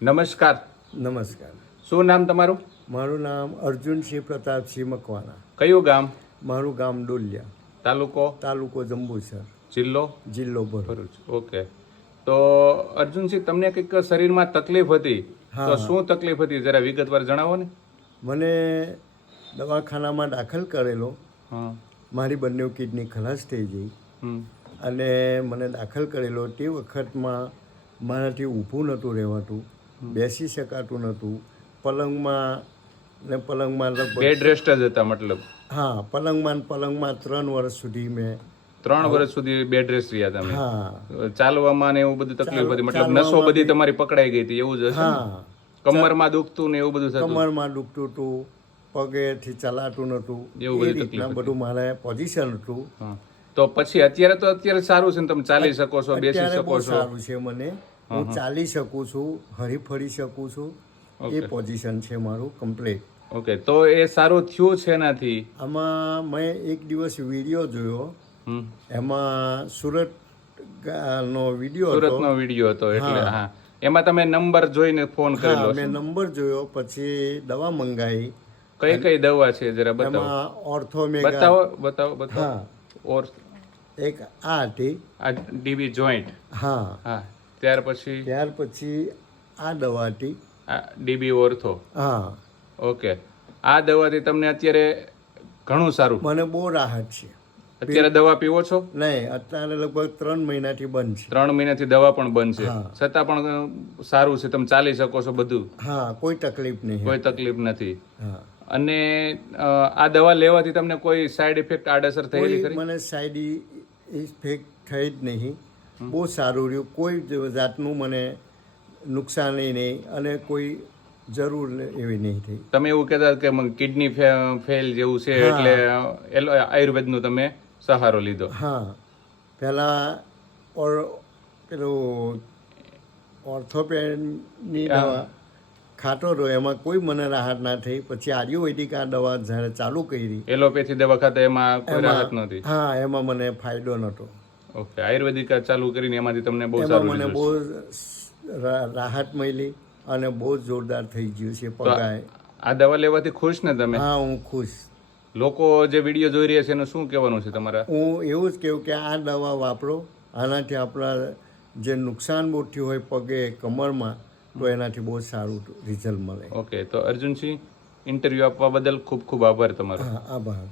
નમસ્કાર. નમસ્કાર. શું નામ તમારું? મારું નામ અર્જુનસિંહ પ્રતાપસિંહ મકવાણા. કયું ગામ? મારું ગામ ડોલિયા, તાલુકો જંબુસર, જિલ્લો ભરૂચ. ઓકે. તો અર્જુનસિંહ, તમને કંઈક શરીરમાં તકલીફ હતી, તો શું તકલીફ હતી જરા વિગતવાર જણાવો ને. મને દવાખાનામાં દાખલ કરેલો. હા. મારી બંને કિડની ખલાસ થઈ ગઈ અને મને દાખલ કરેલો. તે વખતમાં મારાથી ઊભું નહોતું રહેવાતું, બેસી શકાતું નહોતું. પલંગમાં લગભગ બેડ રેસ્ટ જ હતા મતલબ? હા, પલંગમાં 3 વર્ષ સુધી મેં 3 વર્ષ સુધી બેડ રેસ્ટ રહ્યા તમે? હા. ચાલવામાં ને એવું બધું તકલીફ હતી, મતલબ નસો બધી તમારી પકડાઈ ગઈ હતી એવું જ હશે ને? હા, કમરમાં દુખતું ને એવું બધું થતું? કમરમાં દુખતું હતું, પગેથી ચલાતું નહોતું, એવું એ બધી રીતના તકલીફ બધું મારે પોઝિશન હતું. હા. તો પછી અત્યારે સારું છે ને, તમે ચાલી શકો છો, બેસી અત્યારે શકો બહુ છો? સારું છે મને. હું ચાલી શકું છું, હરી ફરી શકું છું. એ પોઝિશન છે મારું કમ્પ્લીટ. ઓકે. તો એ સારું થયું છે એનાથી? આમાં મેં એક દિવસ વિડીયો જોયો, એમાં સુરત નો વિડીયો હતો. સુરતનો વિડીયો હતો એટલે હા, એમાં તમે નંબર જોઈને ફોન કરેલો? મેં નંબર જોયો, પછી દવા મંગાવી. કઈ કઈ દવા છે જરા બતાવો? એમાં ઓર્થોમેગા. બતાવો. હા, ઓર એક આ હતી. આ ડીબી જોઈન્ટ? હા. ત્યાર પછી આ દવા હતી, આ ડીબી ઓર્થો? હા. ઓકે. આ દવાથી તમને અત્યારે ઘણું સારું? મને બહુ રાહત છે. અત્યારે દવા પીવો છો? નહીં, અત્યારે લગભગ 3 મહિનાથી બંધ છે. 3 મહિનાથી દવા પણ બંધ છે, છતાં પણ સારું છે, તમે ચાલી શકો છો બધું? હા, કોઈ તકલીફ નહીં. કોઈ તકલીફ નથી. હા. અને આ દવા લેવાથી તમને કોઈ સાઈડ ઇફેક્ટ, આડઅસર થયેલી ખરી? મને સાઈડ ઇફેક્ટ થઈ જ નહીં. બહુ સારું રહ્યું. કોઈ જાતનું મને નુકસાન નહીં અને કોઈ જરૂર એવી નહીં થઈ. તમે એવું કહેતા કે કિડની ફેલ જેવું છે એટલે આયુર્વેદનું તમે સહારો લીધો? હા. પહેલાં પેલું ઓર્થોપેડની દવા ખાતો હતો, એમાં કોઈ મને રાહત ના થઈ. પછી આયુર્વેદિક આ દવા જ્યારે ચાલુ કરી, એલોપેથી દવા ખાતે એમાં કોઈ રાહત નથી? હા, એમાં મને ફાયદો નહોતો. ઓકે. આયુર્વેદિક ચાલુ કરીને એમાંથી તમને બહુ સારું મને બહુ રાહત મળી અને બહુ જોરદાર થઈ ગયું છે પગાય. આ દવા લેવાથી ખુશ ને તમે? હા, હું ખુશ. લોકો જે વિડીયો જોઈ રહ્યા છે એનું શું કહેવાનું છે તમારા? હું એવું જ કહું કે આ દવા વાપરો. આનાથી આપણા જે નુકસાન બહુ થયું હોય પગે, કમરમાં, તો એનાથી બહુ સારું રિઝલ્ટ મળે. ઓકે. તો અર્જુનસિંહ, ઇન્ટરવ્યૂ આપવા બદલ ખૂબ ખૂબ આભાર તમારો. હા, આભાર.